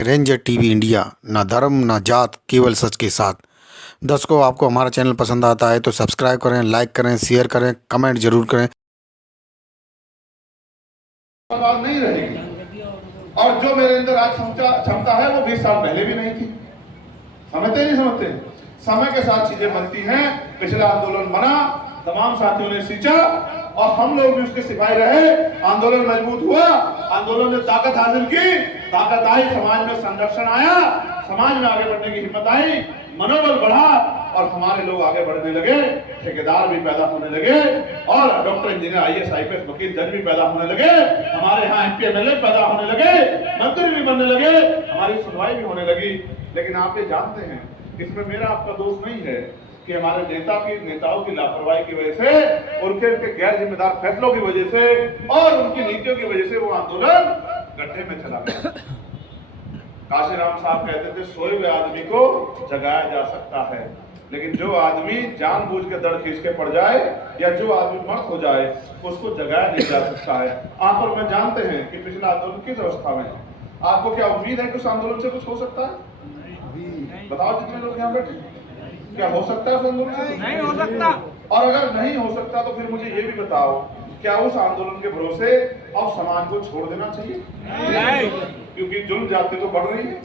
Ranger TV India, ना धर्म ना जात, केवल सच के साथ। दर्शकों, आपको हमारा चैनल पसंद आता है तो सब्सक्राइब करें, लाइक करें, शेयर करें, कमेंट जरूर करें। बात नहीं रहेगी। और जो मेरे अंदर आज क्षमता है वो 20 साल पहले भी नहीं थी। समझते नहीं समझते? समय के साथ चीजें बनती हैं। पिछला आंदोलन बना, तमाम साथियों ने सींचा और हम लोग भी उसके सिपाही रहे। आंदोलन मजबूत हुआ, आंदोलन ने ताकत हासिल की, ताकत आई, समाज में संरक्षण आया, समाज में आगे बढ़ने की हिम्मत आई, मनोबल बढ़ा और हमारे लोग आगे बढ़ने लगे। ठेकेदार भी पैदा होने लगे और डॉक्टर, इंजीनियर, IAS, IPS, वकील, जज भी पैदा होने लगे। हमारे यहाँ MP MLA पैदा होने लगे, मंत्री भी बनने लगे, हमारी सुनवाई भी होने लगी। लेकिन आप ये जानते हैं, इसमें मेरा आपका दोष नहीं है कि हमारे नेताओं की लापरवाही की वजह से, उनके गैर जिम्मेदार फैसलों की वजह से और उनकी नीतियों की वजह से वो आंदोलन गड्ढे में चला गया। काशीराम साहब कहते थे, सोए हुए आदमी को जगाया जा सकता है, लेकिन जो आदमी जानबूझ के दर खींच के पड़ जाए या जो आदमी मर्द हो जाए उसको जगाया नहीं जा सकता है। आप और मैं जानते हैं कि पिछला आंदोलन किस अवस्था में है। आपको क्या उम्मीद है कि उस आंदोलन से कुछ हो सकता है? बताओ जितने लोग यहाँ बैठे, क्या हो सकता है उस आंदोलन से? नहीं हो सकता। और अगर नहीं हो सकता तो फिर मुझे ये भी बताओ, क्या उस आंदोलन के भरोसे अब समाज को छोड़ देना चाहिए? नहीं। क्योंकि जुल्म जाति तो बढ़ रही है,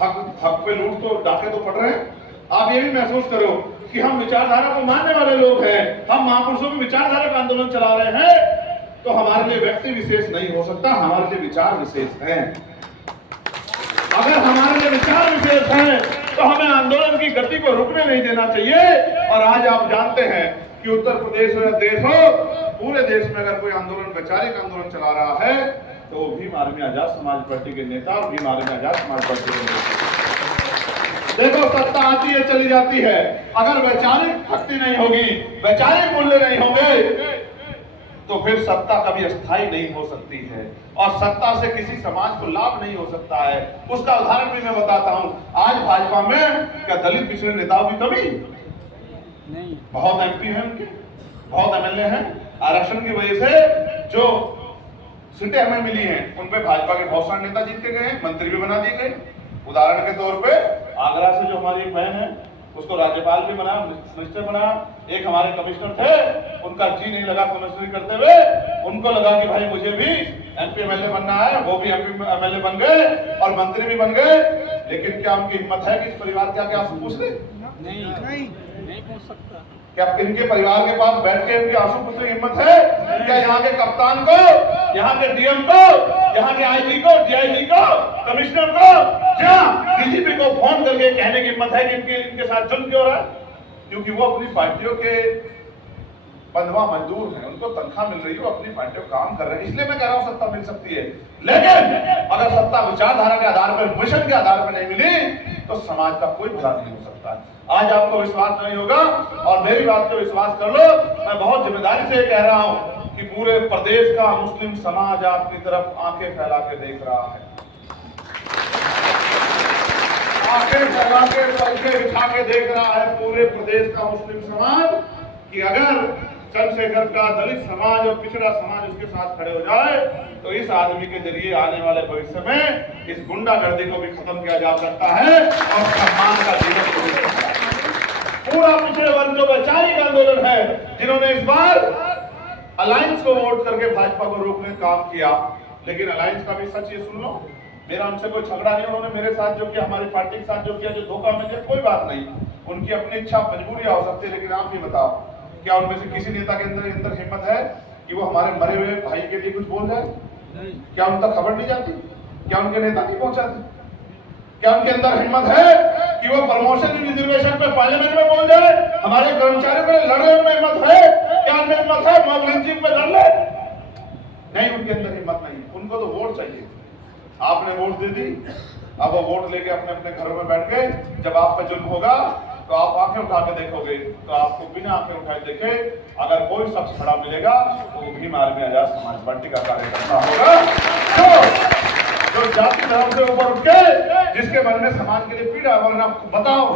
हक पे लूट तो डाके तो पड़ रहे हैं। आप ये भी महसूस करो कि हम विचारधारा को मानने वाले लोग हैं, हम महापुरुषों की विचारधारा का आंदोलन चला रहे हैं, तो हमारे लिए व्यक्ति विशेष नहीं हो सकता, हमारे लिए विचार विशेष है। अगर हमारे लिए विचार विशेष है तो हमें आंदोलन की गति को रुकने नहीं देना चाहिए। और आज आप जानते हैं कि उत्तर प्रदेश हो या देश हो, पूरे देश में अगर कोई आंदोलन, वैचारिक आंदोलन चला रहा है तो वो भीम आर्मी आजाद समाज पार्टी के नेता और भीम आर्मी आजाद समाज पार्टी के नेता। देखो, सत्ता आती है चली जाती है, अगर वैचारिक शक्ति नहीं होगी, वैचारिक मूल्य नहीं होंगे तो फिर सत्ता कभी अस्थायी नहीं हो सकती है और सत्ता से किसी समाज को लाभ नहीं हो सकता है। उसका उदाहरण भी मैं बताता हूं। आज भाजपा में क्या दलित पिछड़े नेताओं की कमी नहीं? बहुत MP हैं उनके, बहुत MLA हैं। आरक्षण की वजह से जो सीटें हमें मिली हैं उन पे भाजपा के बहुत सारे नेता जीत के गए, मंत्री भी बना दिए गए। उदाहरण के तौर पे आगरा से जो हमारी एक बहन है उसको राज्यपाल भी बना, मिनिस्टर बना। एक हमारे कमिश्नर थे, उनका जी नहीं लगा कमिश्नरी करते हुए, उनको लगा कि भाई मुझे भी MP MLA बनना है, वो भी MP MLA बन गए और मंत्री भी बन गए। लेकिन क्या उनकी हिम्मत है कि इस परिवार क्या क्या आंसू पूछ ले? नहीं पूछ सकता। क्या इनके परिवार के पास बैठ के इनके आंसू पूछने की हिम्मत है? क्या यहाँ के कप्तान को, यहाँ के DM को, यहाँ के IG को, DIG को, कमिश्नर को, क्या DGP को फोन करके कहने की हिम्मत है कि इनके साथ जुल्म क्यों हो रहा है? क्योंकि वो अपनी पार्टियों के बंधुआ मजदूर हैं, उनको तनख्वाह मिल रही है, वो अपनी पार्टियों काम कर रहे हैं। इसलिए मैं कह रहा हूं सत्ता मिल सकती है, लेकिन अगर सत्ता विचारधारा के आधार पर, मिशन के आधार पर नहीं मिली तो समाज का कोई भला नहीं हो सकता। आज आपको विश्वास नहीं होगा और मेरी बात पे विश्वास कर लो, मैं बहुत जिम्मेदारी से कह रहा हूं कि पूरे प्रदेश का मुस्लिम समाज आपकी तरफ आंखें फैला के देख रहा है, आंखें फैला के, पंखे बिछा के देख रहा है पूरे प्रदेश का मुस्लिम समाज कि अगर चंद्रशेखर का दलित समाज और पिछड़ा समाज उसके साथ खड़े हो जाए तो इस आदमी के जरिए आने वाले भविष्य में इस गुंडागर्दी को भी खत्म किया जा सकता है और सम्मान का जीवन को भी सकता है। पूरा पिछड़े वर्ग जो वैचारिक आंदोलन है, जिन्होंने इस बार अलायंस को वोट करके भाजपा को रोकने का काम किया, लेकिन अलायंस का भी सच ये सुन लो, मेरा उनसे कोई झगड़ा नहीं, उन्होंने मेरे साथ जो किया, हमारी पार्टी के साथ जो किया, जो धोखा में दिया, कोई बात नहीं, उनकी अपनी इच्छा, मजबूरियां हो सकती है। लेकिन आप भी बताओ, क्या उनमें से किसी नेता के अंदर हिम्मत है कि वो हमारे मरे हुए भाई के लिए कुछ बोल जाए? क्या उन तक खबर नहीं जाती? क्या उनके नेता नहीं पहुंचाते? क्या उनके अंदर हिम्मत है कि वो प्रमोशन रिजर्वेशन पे पार्लियामेंट में बोल जाए? हमारे कर्मचारियों के लिए लड़ने में हिम्मत है? क्या उनमें हिम्मत है मॉब लिंचिंग पे लड़ ले? नहीं, उनके अंदर हिम्मत नहीं। उनको तो वोट चाहिए। आपने वोट दे दी, अब वो वोट लेके अपने अपने घरों में बैठ गए। जब आप पे जुल्म होगा तो आप आंखें उठा के देखोगे, तो आपको बिना आंखें उठाए देखे अगर कोई शख्स खड़ा मिलेगा तो वो भीम आर्मी आजाद समाज पार्टी का कार्यकर्ता होगा, जो जाति धर्म से ऊपर उठ के, जिसके मन में समाज के लिए पीड़ा। वरना बताओ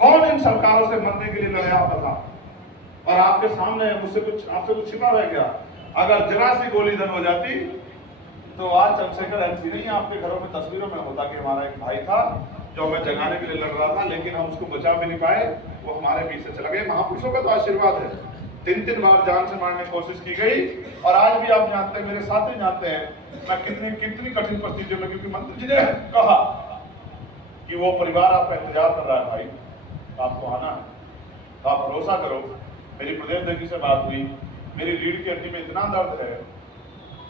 कौन इन सरकारों से मरने के लिए लड़े? आप बताओ। और आपके सामने मुझसे कुछ, आपसे कुछ छिपा रह गया? अगर जरा सी गोली धन हो जाती तो आज चंद्रशेखर एमपी नहीं, आपके घरों में तस्वीरों में होता कि हमारा एक भाई था जो हमें जगाने के लिए लड़ रहा था, लेकिन हम उसको बचा भी नहीं पाए, वो हमारे बीच से चला गया। महापुरुषों का तो आशीर्वाद है। 3-3 बार जान से मारने की कोशिश की गई, और आज भी आप जानते हैं, मेरे साथी जानते हैं मैं कितनी कठिन परिस्थितियों में, क्योंकि मंत्री जी ने कहा कि वो परिवार आपका इंतजार कर रहा है भाई, आपको आना है, तो आप भरोसा करो। मेरी प्रदेश अध्यक्ष से बात हुई, मेरी रीढ़ की हड्डी में इतना दर्द है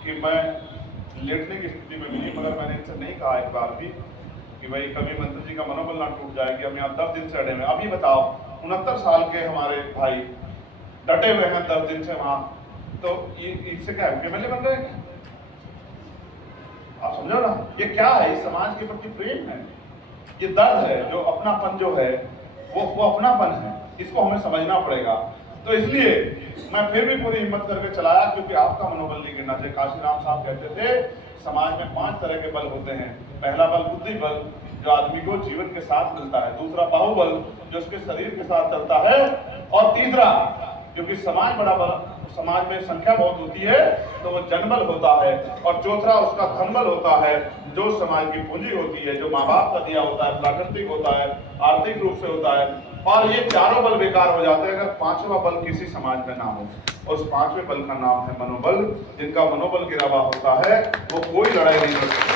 कि मैं लेटने की स्थिति में भी नहीं, मगर मैंने इनसे नहीं कहा एक बार भी कि भाई कभी मंत्री जी का मनोबल ना टूट जाए कि हम यहाँ 10 दिन से अड़े हुए। अभी बताओ 69 साल के हमारे भाई डटे हुए हैं 10 दिन से वहां, तो ये इससे क्या एमएलए बन रहे हैं? आप समझो ना, ये क्या है? इस समाज के प्रति प्रेम है, ये दर्द है, जो अपनापन जो है वो अपनापन है, इसको हमें समझना पड़ेगा। तो इसलिए मैं फिर भी पूरी हिम्मत करके चलाया, क्योंकि आपका मनोबल नहीं गिरना चाहिए। काशीराम साहब कहते थे समाज में 5 तरह के बल होते हैं। पहला बल बुद्धि बल, जो आदमी को जीवन के साथ मिलता है। दूसरा बाहुबल, जो उसके शरीर के साथ चलता है। और तीसरा, क्योंकि समाज बड़ा बल, समाज में संख्या बहुत होती है तो वो जनबल होता है। और चौथा उसका धनबल होता है, जो समाज की पूंजी होती है, जो माँ बाप का दिया होता है, प्राकृतिक होता है, आर्थिक रूप से होता है। और ये चारों बल बेकार हो जाते हैं अगर 5वां बल किसी समाज में ना हो। और उस 5वें बल का नाम है मनोबल। जिनका मनोबल गिरा हुआ होता है वो कोई लड़ाई नहीं कर सकते।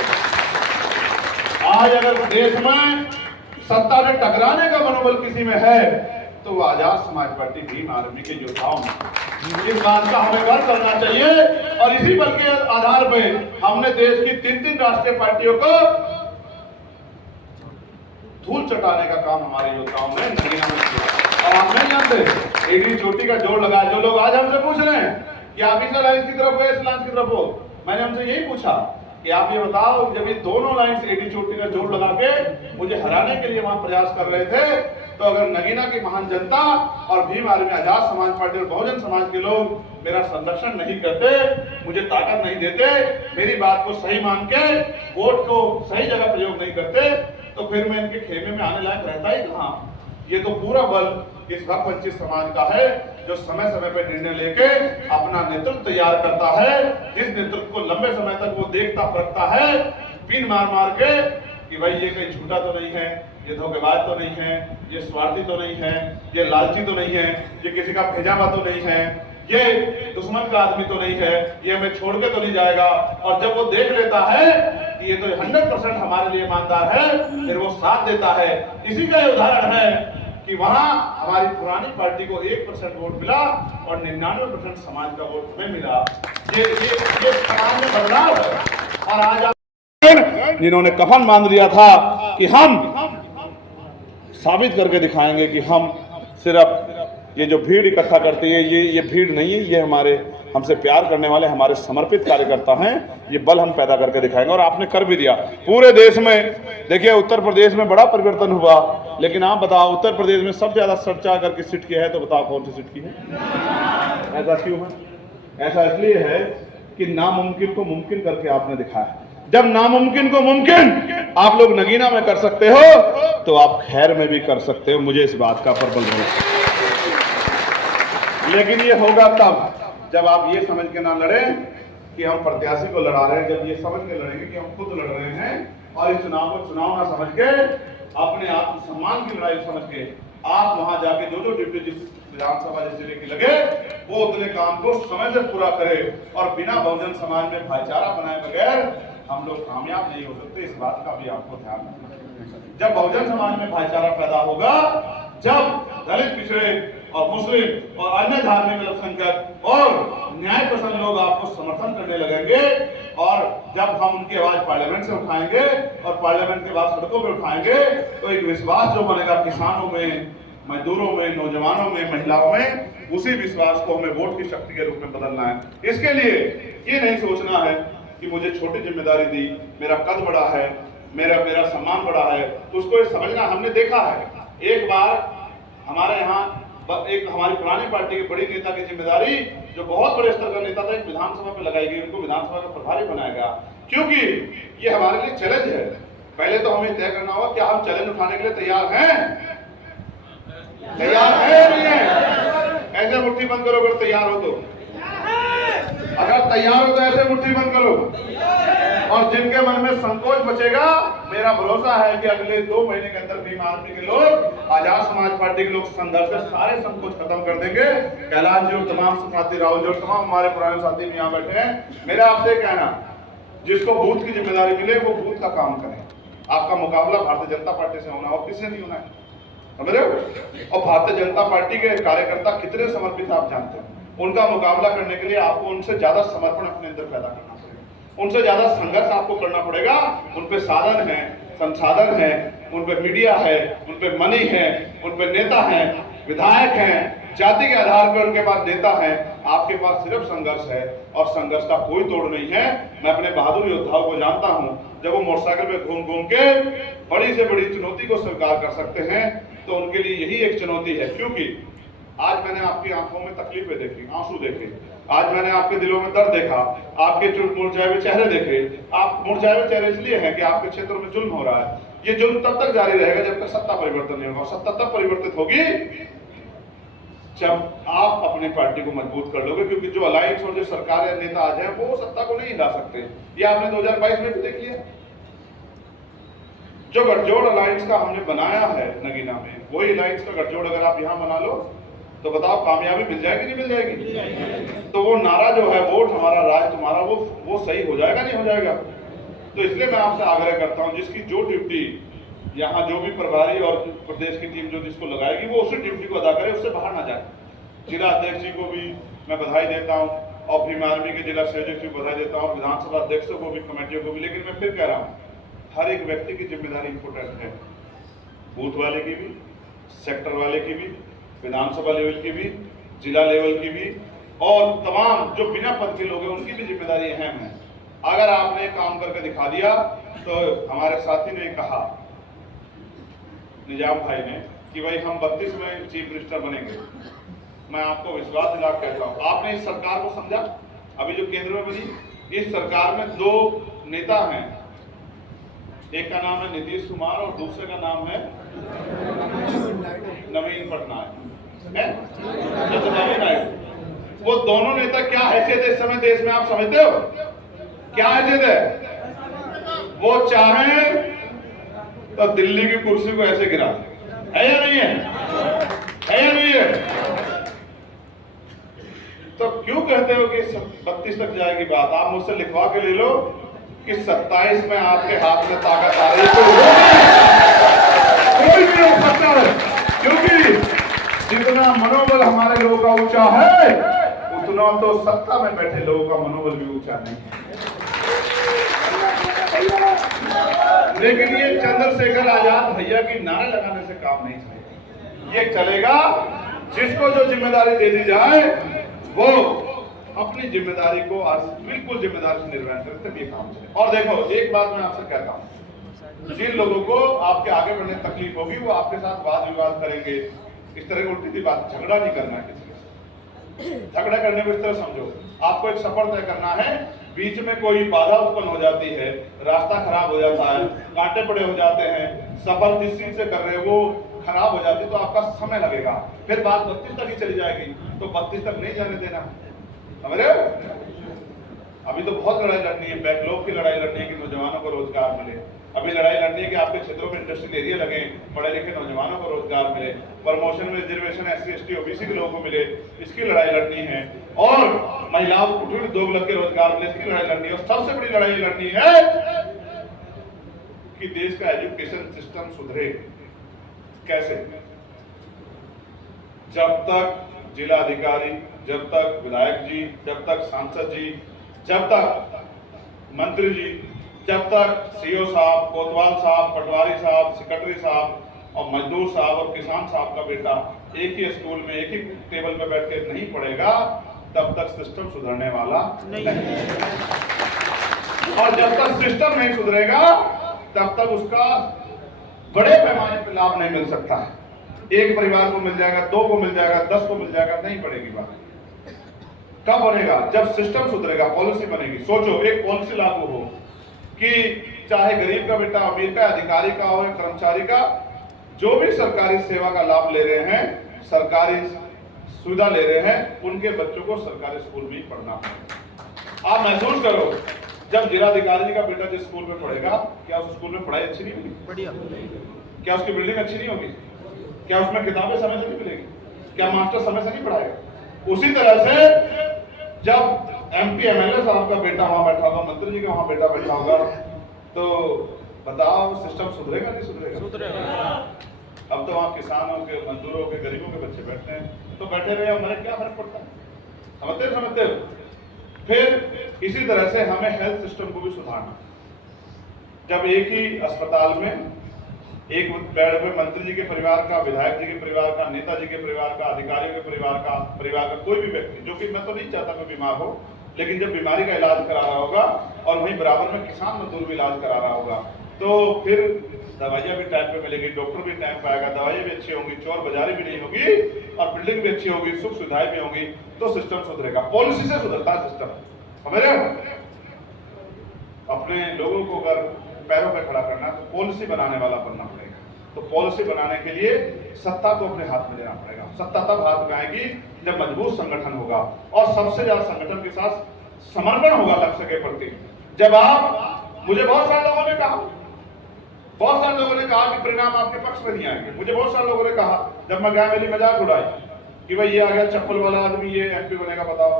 आज अगर देश में सत्ता से टकराने का मनोबल किसी में है तो वो आजाद समाज पार्टी भीम आर्मी के योद्धाओं में। इस बात का हमें गर्व करना चाहिए। और इसी बल के आधार पर हमने देश की 3-3 राष्ट्रीय पार्टियों को धूल चटाने का काम हमारे योद्धाओं ने नगीना में किया। और आप नहीं जानते, एडी चोटी का जोड़ लगा। जो लोग आज हमसे पूछ रहे हैं कि आप इस लाइन की तरफ हो, इस लाइन की तरफ हो, मैंने हमसे यही पूछा कि आप ये बताओ, जब ये दोनों लाइन एडी चोटी का जोड़ लगा के मुझे हराने के लिए वहां प्रयास कर रहे थे, तो अगर नगीना की महान जनता और भीम आर्मी आजाद समाज पार्टी और बहुजन समाज के लोग मेरा संरक्षण नहीं करते, मुझे ताकत नहीं देते, मेरी बात को सही मान के वोट को सही जगह प्रयोग नहीं करते, तो फिर मैं इनके खेमे में आने लायक रहता ही कहां। ये तो पूरा बल इस वंचित समाज का है, जो समय समय पर निर्णय लेके अपना नेतृत्व तैयार करता है। जिस नेतृत्व को लंबे समय तक वो देखता परखता है, पिन मार मार के कि भाई ये कहीं झूठा तो नहीं है, ये धोखेबाज तो नहीं है, ये स्वार्थी तो नहीं है, ये लालची तो नहीं है, ये किसी का भेजा हुआ तो नहीं है, ये दुश्मन का आदमी तो नहीं है, ये हमें छोड़ के तो नहीं जाएगा। और जब वो देख लेता है कि ये तो 100% हमारे लिए ईमानदार है, फिर वो साथ देता है। इसी का उदाहरण है कि वहां हमारी पुरानी पार्टी को 1% वोट मिला और 99% समाज का वोट हमें मिला। ये समाज में बदलाव है। और आज जिन्होंने कफन बांध लिया था कि हम साबित करके दिखाएंगे कि हम सिर्फ ये जो भीड़ इकट्ठा करती है, ये भीड़ नहीं है, ये हमारे हमसे प्यार करने वाले हमारे समर्पित कार्यकर्ता हैं। ये बल हम पैदा करके दिखाएंगे और आपने कर भी दिया। पूरे देश में देखिए, उत्तर प्रदेश में बड़ा परिवर्तन हुआ, लेकिन आप बताओ उत्तर प्रदेश में सबसे ज्यादा चर्चा अगर किस सीट की है तो बताओ कौन सी सीट की है? ऐसा क्यों है? ऐसा इसलिए है कि नामुमकिन को मुमकिन करके आपने दिखाया। जब नामुमकिन को मुमकिन आप लोग नगीना में कर सकते हो तो आप खैर में भी कर सकते हो। मुझे इस बात का प्रबल भरोसा। लेकिन ये होगा तब जब आप ये समझ के ना लड़े कि हम प्रत्याशी को लड़ा रहे हैं, जब ये समझ के लड़ेंगे कि हम खुद लड़ रहे हैं और इस चुनाव को चुनाव ना समझ के अपने आत्मसम्मान की लड़ाई समझ के आप वहां जाके जो ड्यूटी जिस विधानसभा जिस जिले की लगे वो उतने काम को समय से पूरा करे। और बिना बहुजन समाज में भाईचारा बनाए बगैर हम लोग कामयाब नहीं हो सकते। इस बात का भी आपको ध्यान रखना चाहिए। जब बहुजन समाज में भाईचारा पैदा होगा, जब दलित पिछड़े और मुस्लिम और अन्य धार्मिक अल्पसंख्यक और न्याय पसंद लोग आपको समर्थन करने लगेंगे, और जब हम उनकी आवाज पार्लियामेंट से उठाएंगे और पार्लियामेंट के बाद सड़कों पर उठाएंगे, तो एक विश्वास जो बनेगा किसानों में, मजदूरों में, नौजवानों में, महिलाओं में, उसी विश्वास को हमें वोट की शक्ति के रूप में बदलना है। इसके लिए ये नहीं सोचना है कि मुझे छोटी जिम्मेदारी दी, मेरा कद बड़ा है, मेरा सम्मान बड़ा है। उसको ये समझना, हमने देखा है एक बार हमारे यहाँ एक हमारी पुरानी पार्टी के बड़ी नेता की जिम्मेदारी, जो बहुत बड़े स्तर का नेता था, एक विधानसभा पे लगाई गई, उनको विधानसभा का प्रभारी बनाया गया। क्योंकि ये हमारे लिए चैलेंज है। पहले तो हमें तय करना होगा क्या हम चैलेंज उठाने के लिए तैयार हैं? तैयार है नहीं है? ऐसे मुट्ठी बंद करो अगर तैयार हो तो। अगर तैयार हो तो ऐसे मुट्ठी बंद करो। और जिनके मन में संकोच बचेगा, मेरा भरोसा है कि अगले 2 महीने के अंदर भीम आर्मी के लोग, आजाद समाज पार्टी के लोग संघर्ष से सारे संकोच खत्म कर देंगे। कैलाश जी और तमाम साथी, राहुल जी और तमाम हमारे पुराने साथी भी यहाँ बैठे हैं। मेरा आपसे कहना, जिसको बूथ की जिम्मेदारी मिले वो बूथ का काम करें। आपका मुकाबला भारतीय जनता पार्टी से होना और किससे नहीं होना है, समझ रहे हो? और भारतीय जनता पार्टी के कार्यकर्ता कितने समर्पित आप जानते हैं। उनका मुकाबला करने के लिए आपको उनसे ज्यादा समर्पण अपने अंदर पैदा करना पड़ेगा, उनसे ज्यादा संघर्ष आपको करना पड़ेगा। उन पे साधन है, संसाधन है, उन पे मीडिया है, उन पे मनी है, उन पे नेता है, विधायक हैं, जाति के आधार पर उनके पास नेता है। आपके पास सिर्फ संघर्ष है और संघर्ष का कोई तोड़ नहीं है। मैं अपने बहादुर योद्धाओं को जानता हूं, जब वो मोटरसाइकिल पे घूम घूम के बड़ी से बड़ी चुनौती को स्वीकार कर सकते हैं, तो उनके लिए यही एक चुनौती है। क्योंकि आज मैंने आपकी आंखों में तकलीफें देखी, आंसू देखे, आज मैंने आपके दिलों में दर्द देखा, आपके मुरझाए हुए चेहरे देखे। आप मुरझाए हुए चेहरे इसलिए हैं कि आपके क्षेत्र में जुल्म हो रहा है। ये जुल्म तब तक जारी रहेगा जब तक सत्ता परिवर्तन नहीं होगा। सत्ता तब परिवर्तित होगी जब आप अपनी पार्टी को मजबूत कर लोगे। क्योंकि जो अलायंस और जो सरकार या नेता आज है वो सत्ता को नहीं हिला सकते। ये आपने 2022 में भी देख लिया। जो गठजोड़ अलायंस का हमने बनाया है नगीना में, वही अलायंस का गठजोड़ अगर आप यहाँ बना लो तो बताओ कामयाबी मिल जाएगी नहीं मिल जाएगी? तो वो नारा जो है, वोट हमारा राज तुम्हारा, वो सही हो जाएगा नहीं हो जाएगा? तो इसलिए मैं आपसे आग्रह करता हूं, जिसकी जो ड्यूटी यहाँ जो भी प्रभारी और प्रदेश की टीम जो जिसको लगाएगी वो उसी ड्यूटी को अदा करे, उससे बाहर ना जाए। जिला अध्यक्ष जी को भी मैं बधाई देता हूँ और भीम आर्मी के जिला संयोजक जी को बधाई देता हूँ, विधानसभा अध्यक्षों को भी, कमेटियों को भी। लेकिन मैं फिर कह रहा हूँ, हर एक व्यक्ति की जिम्मेदारी इंपोर्टेंट है। बूथ वाले की भी, सेक्टर वाले की भी, विधानसभा लेवल की भी, जिला लेवल की भी, और तमाम जो बिना पद के लोग हैं उनकी भी जिम्मेदारी अहम है। अगर आपने काम करके दिखा दिया, तो हमारे साथी ने कहा, निजाम भाई ने, कि भाई हम 32 में चीफ मिनिस्टर बनेंगे। मैं आपको विश्वास दिला कहता हूँ, आपने इस सरकार को समझा। अभी जो केंद्र में बनी, इस सरकार में 2 नेता हैं, एक का नाम है नीतीश कुमार और दूसरे का नाम है नवीन पटनायक है, चंद्रबाबू नायडू। वो दोनों नेता क्या हैसियत है इस समय देश में, आप समझते हो क्या हैसियत है? वो चाहें तो दिल्ली की कुर्सी को ऐसे गिरा है या नहीं है या नहीं है? तो क्यों कहते हो कि 32 तक जाएगी बात? आप मुझसे लिखवा के ले लो कि 27 में आपके हाथ में ताकत आ रही है, कोई भी रोक सकता है। क्योंकि जितना मनोबल हमारे लोगों का ऊंचा है, उतना तो सत्ता में बैठे लोगों का मनोबल भी ऊंचा नहीं है। लेकिन ये चंद्रशेखर आजाद भैया की नारे लगाने से काम नहीं चलेगा। ये चलेगा जिसको जो जिम्मेदारी दे दी जाए वो अपनी जिम्मेदारी को बिल्कुल जिम्मेदारी से निर्वहन करते हुए काम चले। और देखो, एक बात मैं आपसे कहता हूँ, जिन लोगों को आपके आगे बढ़ने तकलीफ होगी वो आपके साथ वाद विवाद करेंगे। इस तरह की उल्टी सी बात, झगड़ा नहीं करना है किसी से। झगड़ा करने को इस तरह समझो, आपको एक सफर तय करना है, बीच में कोई बाधा उत्पन्न हो जाती है, रास्ता खराब हो जाता है, कांटे पड़े हो जाते हैं, सफर जिस चीज से कर रहे हो वो खराब हो जाती है, तो आपका समय लगेगा। फिर बात 32 तक ही चली जाएगी, तो 32 तक नहीं जाने देना, समझ रहे हो? अभी तो बहुत लड़ाई लड़नी है, बैकलॉग की लड़ाई लड़नी है कि नौजवानों को रोजगार मिले। अभी लड़ाई लड़नी है कि आपके क्षेत्रों में इंडस्ट्रियल एरिया लगे, पढ़े लिखे नौजवानों को रोजगार मिले, प्रमोशन में रिजर्वेशन SC ST OBC के लोगों को मिले, इसकी लड़ाई लड़नी है। और महिलाओं को कुछ 2 लाख के रोजगार मिले, इसकी लड़ाई लड़नी है। और सबसे बड़ी लड़ाई लड़नी है कि देश का एजुकेशन सिस्टम सुधरे। कैसे? जब तक जिला अधिकारी, जब तक विधायक जी, जब तक सांसद जी, जब तक मंत्री जी, जब तक CO साहब, कोतवाल साहब, पटवारी साहब, सेक्रेटरी साहब और मजदूर साहब और किसान साहब का बेटा एक ही स्कूल में एक ही टेबल पे बैठ के नहीं पढ़ेगा, तब तक सिस्टम सुधरने वाला नहीं है। और जब तक सिस्टम नहीं सुधरेगा तब तक उसका बड़े पैमाने पर लाभ नहीं मिल सकता है। एक परिवार को मिल जाएगा, 2 को मिल जाएगा, 10 को मिल जाएगा, नहीं पड़ेगी बात। कब बनेगा? जब सिस्टम सुधरेगा, पॉलिसी बनेगी। सोचो, एक पॉलिसी लागू हो कि चाहे गरीब का बेटा, अमीर का, अधिकारी का हो या कर्मचारी का, जो भी सरकारी सेवा का लाभ ले रहे हैं, सरकारी सुविधा ले रहे हैं, उनके बच्चों को सरकारी स्कूल में ही पढ़ना है। आप महसूस करो, जब जिलाधिकारी का बेटा जिस स्कूल में पढ़ेगा, क्या उस स्कूल में पढ़ाई अच्छी नहीं होगी? बढ़िया। क्या उसकी बिल्डिंग अच्छी नहीं होगी? क्या उसमें किताबें समय से नहीं मिलेगी? क्या मास्टर समय से नहीं पढ़ाएगा? उसी तरह से जब MP MLA साहब का बेटा वहां बैठा होगा, मंत्री जी का वहां बेटा बैठा होगा, तो बताओ सिस्टम सुधरेगा नहीं सुधरेगा? अब तो वहां किसानों के, मजदूरों के, गरीबों के बच्चे बैठते हैं, तो बैठे रहे, हमारे क्या फर्क पड़ता है? समझते हो? फिर इसी तरह से हमें हेल्थ सिस्टम को भी सुधारना। जब एक ही अस्पताल में एक बेड पे मंत्री जी के परिवार का, विधायक जी के परिवार का, नेताजी के परिवार का, अधिकारियों के परिवार का कोई भी व्यक्ति, जो कि मैं तो नहीं चाहता कोई बीमार हो, लेकिन जब बीमारी का इलाज करा रहा होगा और वहीं बराबर में किसान मजदूर भी इलाज करा रहा होगा, तो फिर दवाइयाँ भी टाइम पे मिलेगी, डॉक्टर भी टाइम पे आएगा, दवाइयाँ भी अच्छी होंगी, चोर बाजारी भी नहीं होगी और बिल्डिंग भी अच्छी होगी, सुख सुविधाएं भी होंगी, तो सिस्टम सुधरेगा। पॉलिसी से सुधरता है सिस्टम, समझ रहे हो? अपने लोगों को अगर पैरों पे खड़ा करना है तो पॉलिसी बनाने वाला बनना पड़ेगा। तो पॉलिसी बनाने के लिए सत्ता को अपने हाथ में लेना पड़ेगा। सत्ता तब हाथ में आएगी जब मजबूत संगठन होगा और सबसे ज्यादा संगठन के साथ समर्पण होगा लक्ष्य के प्रति। जब आप, मुझे बहुत सारे लोगों ने कहा कि परिणाम आपके पक्ष में नहीं आएंगे। मुझे बहुत सारे लोगों ने कहा, जब मैं गया, मेरी मजाक उड़ाई कि भाई ये आ गया चप्पल वाला आदमी, ये MP बनेगा, बताओ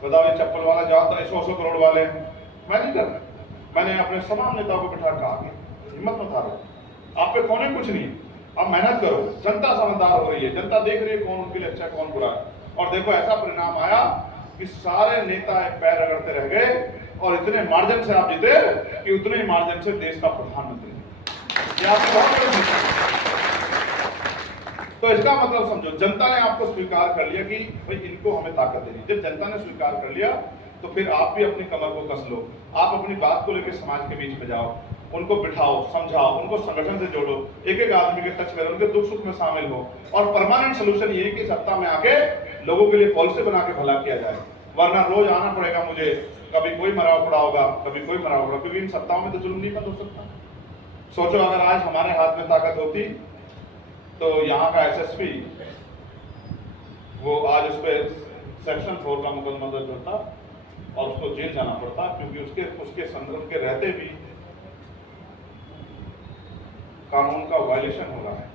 ये चप्पल वाला जाता है, 100 करोड़ वाले हैं। मैं नहीं कर रहा, मैंने अपने तमाम नेताओं को बिठा कहा कि हिम्मत मत हारो, आप पे कौन है कुछ नहीं, आप मेहनत करो, जनता समझदार हो रही है, जनता देख रही है कौन उनके लिए अच्छा है कौन बुरा है। और देखो ऐसा परिणाम आया कि सारे नेता पैर रगड़ते रह गए और इतने मार्जिन से आप जीते कि उतने ही मार्जिन से देश का प्रधानमंत्री। ये आपको बहुत बड़ी जीत है। तो इसका मतलब समझो, जनता ने आपको स्वीकार कर लिया कि भाई इनको हमें ताकत देनी। जब जनता ने स्वीकार कर लिया तो फिर आप भी अपनी कमर को कस लो, आप अपनी बात को लेकर समाज के बीच में जाओ, उनको बिठाओ, समझाओ, उनको संगठन से जोड़ो, एक एक आदमी के टच में, उनके दुख सुख में शामिल हो। और परमानेंट सोल्यूशन ये है कि सत्ता में आके लोगों के लिए पॉलिसी बना के भला किया जाए, वरना रोज आना पड़ेगा मुझे, कभी कोई मरा पड़ा होगा, कभी कोई मरा होगा, क्योंकि इन सत्ताओं में तो जुल्म नहीं हो सकता। सोचो अगर आज हमारे हाथ में ताकत होती तो यहाँ का SSP वो आज उस पर सेक्शन 4 का मुकदमा दर्ज होता और उसको जेल जाना पड़ता, क्योंकि उसके संदर्भ के रहते भी कानून का वायलेशन हो रहा है,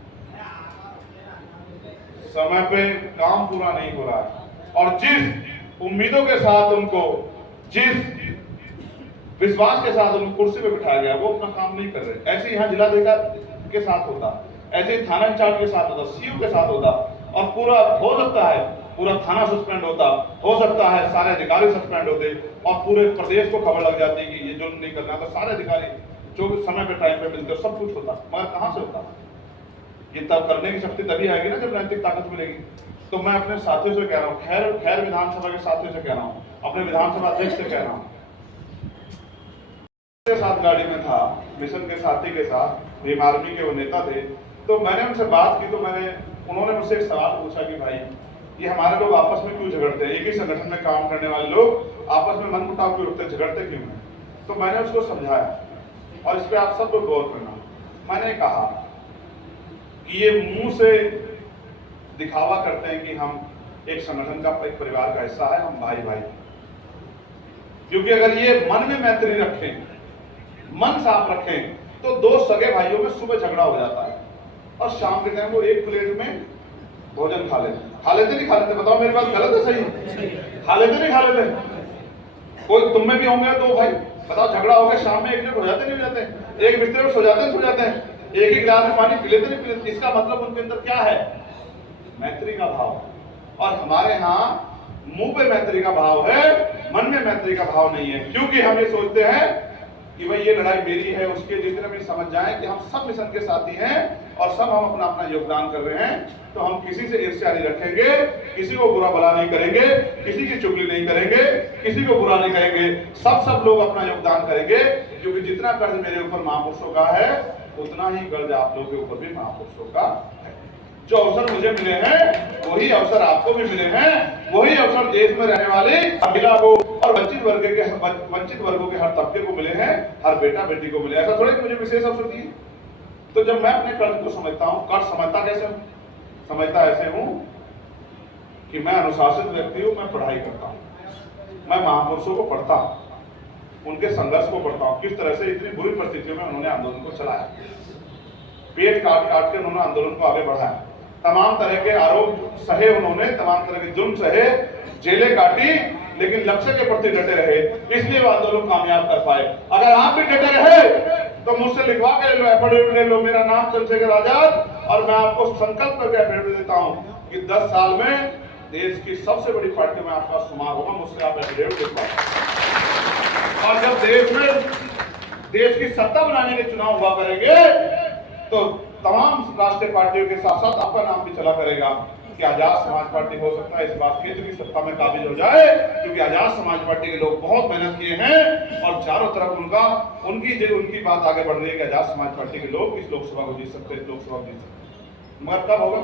समय पे काम पूरा नहीं हो रहा है, और जिस उम्मीदों के साथ उनको, जिस विश्वास के साथ उनको कुर्सी पे बिठाया गया, वो अपना काम नहीं कर रहे। ऐसे यहाँ जिलाधिकारी के साथ होता, ऐसे ही थाना इंचार्ज के साथ होता, CU के साथ होता, और पूरा हो सकता है पूरा थाना सस्पेंड होता, हो सकता है सारे अधिकारी सस्पेंड होते और पूरे प्रदेश को खबर लग जाती कि ये जुल्म नहीं करना, तो सारे अधिकारी जो समय पे टाइम पे मिलते सब कुछ होता, मगर कहां से होता? ये तब करने की शक्ति तभी आएगी ना जब नैतिक ताकत मिलेगी। तो मैं अपने साथियों से कह रहा हूँ, खैर विधानसभा के साथियों से कह रहा हूँ, अपने विधानसभा अध्यक्ष से कह रहा हूँ, के साथ गाड़ी में था, मिशन के साथी के साथ, भीम आर्मी के वो नेता थे, तो मैंने उनसे बात की, तो उन्होंने मुझसे एक सवाल पूछा कि भाई ये हमारे लोग आपस में क्यों झगड़ते हैं, एक ही संगठन में काम करने वाले लोग आपस में मनमुटाव क्यों रखते, झगड़ते क्यों हैं? तो मैंने उसको समझाया और इस पर आप सब लोग गौर करना। मैंने कहा कि ये मुंह से दिखावा करते हैं कि हम एक संगठन का, एक परिवार का हिस्सा है, हम भाई भाई, क्योंकि अगर ये मन में मैत्री रखें, मन साफ रखें, तो दो सगे भाइयों में सुबह झगड़ा हो जाता है और शाम के टाइम वो एक प्लेट में भोजन खा लेते नहीं खा लेते? बताओ मेरी बात गलत है सही? खा लेते नहीं खा लेते? कोई तुम में भी होंगे दो भाई, बताओ झगड़ा हो गया, शाम में एक जन हो जाते नहीं हो जाते? एक बिस्तर में सो जाते हैं, एक ही गिलास में पानी पी लेते नहीं पी लेते? इसका मतलब उनके अंदर क्या है? मैत्री का भाव। और हमारे यहाँ मुंह पे मैत्री का भाव है, मन में मैत्री का भाव नहीं है, क्योंकि हम ये सोचते हैं कि भाई ये लड़ाई मेरी है, उसके जितने भी समझ जाएं कि हम सब मिशन के साथी हैं और सब हम अपना अपना योगदान कर रहे हैं, तो हम किसी से ईर्ष्या नहीं रखेंगे, किसी को बुरा भला नहीं करेंगे, किसी की चुगली नहीं करेंगे, किसी को बुरा नहीं कहेंगे, सब लोग अपना योगदान करेंगे, क्योंकि जितना कर्ज मेरे ऊपर महापुरुषों का है उतना ही कर्ज आप लोगों के ऊपर भी महापुरुषों का है। जो अवसर मुझे मिले हैं वही अवसर आपको भी मिले हैं, वही अवसर देश में रहने वाले महिला को और वंचित वर्गों के हर तबके को मिले हैं, हर बेटा बेटी को मिले। ऐसा थोड़ी मुझे विशेष अवसर दिए। तो जब मैं अपने कर्ज को समझता हूँ, कर्ज समझता कैसे हूँ? समझता ऐसे हूँ कि मैं अनुशासित व्यक्ति हूँ, मैं पढ़ाई करता हूँ, मैं महापुरुषों को पढ़ता हूँ, उनके संघर्ष को पढ़ता हूँ, किस तरह से इतनी बुरी परिस्थितियों में उन्होंने आंदोलन को चलाया, पेट काट काट के उन्होंने आंदोलन को आगे बढ़ाया, तमाम तरह के आरोप सहे उन्होंने, तमाम तरह के जुल्म सहे, जेलें काटी, लेकिन लक्ष्य के प्रति डटे रहे, इसलिए वो आंदोलन कामयाब कर पाए। अगर आप भी डटे रहे तो मुझसे लिखवा के ले लो, एफिडेविट ले लो, मेरा नाम चंद्रशेखर आजाद, और मैं आपको संकल्प करके एफिडेविट देता हूँ कि 10 साल में देश की सबसे बड़ी पार्टी में आपका शुमार होगा, मुझसे आप एफिडेविट लिखवा। और जब देश की सत्ता बनाने के चुनाव हुआ करेंगे तो तमाम राष्ट्रीय पार्टियों के साथ साथ आपका नाम भी चला करेगा कि आजाद समाज पार्टी हो सकता है इस बात केंद्र की सत्ता में काबिज हो जाए, क्योंकि आजाद समाज पार्टी के लोग बहुत मेहनत किए हैं और चारों तरफ उनकी बात आगे बढ़ रही है कि आजाद समाज पार्टी के लोग इस लोकसभा को जीत सकते हैं, इस लोकसभा को जीत सकते हैं। मगर कब होगा?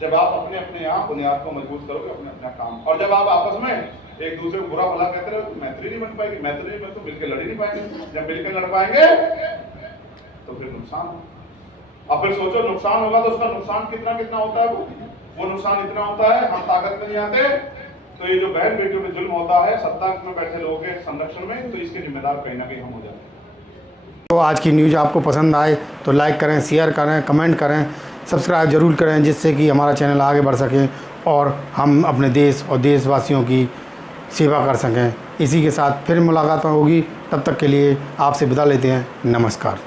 जब आप अपने अपने यहाँ बुनियाद को मजबूत करोगे, अपने अपना काम, और जब आप आपस में एक दूसरे को बुरा भला कहते रहे तो मैत्री नहीं बन पाएगी, मैत्री में तो मिलकर लड़ ही नहीं पाएंगे। जब मिलकर लड़ पाएंगे तो फिर नुकसान हो। अब फिर सोचो नुकसान होगा तो उसका नुकसान कितना कितना होता है, वो नुकसान इतना होता है, हम ताकत में नहीं आते, तो ये जो बहन बेटियों में जुल्म होता है सत्ता में बैठे लोगों के संरक्षण में, तो इसके जिम्मेदार कहीं ना कहीं हम हो जाते हैं। तो आज की न्यूज़ आपको पसंद आए तो लाइक करें, शेयर करें, कमेंट करें, सब्सक्राइब जरूर करें, जिससे कि हमारा चैनल आगे बढ़ सके और हम अपने देश और देशवासियों की सेवा कर सकें। इसी के साथ फिर मुलाकात होगी, तब तक के लिए आपसे विदा लेते हैं। नमस्कार।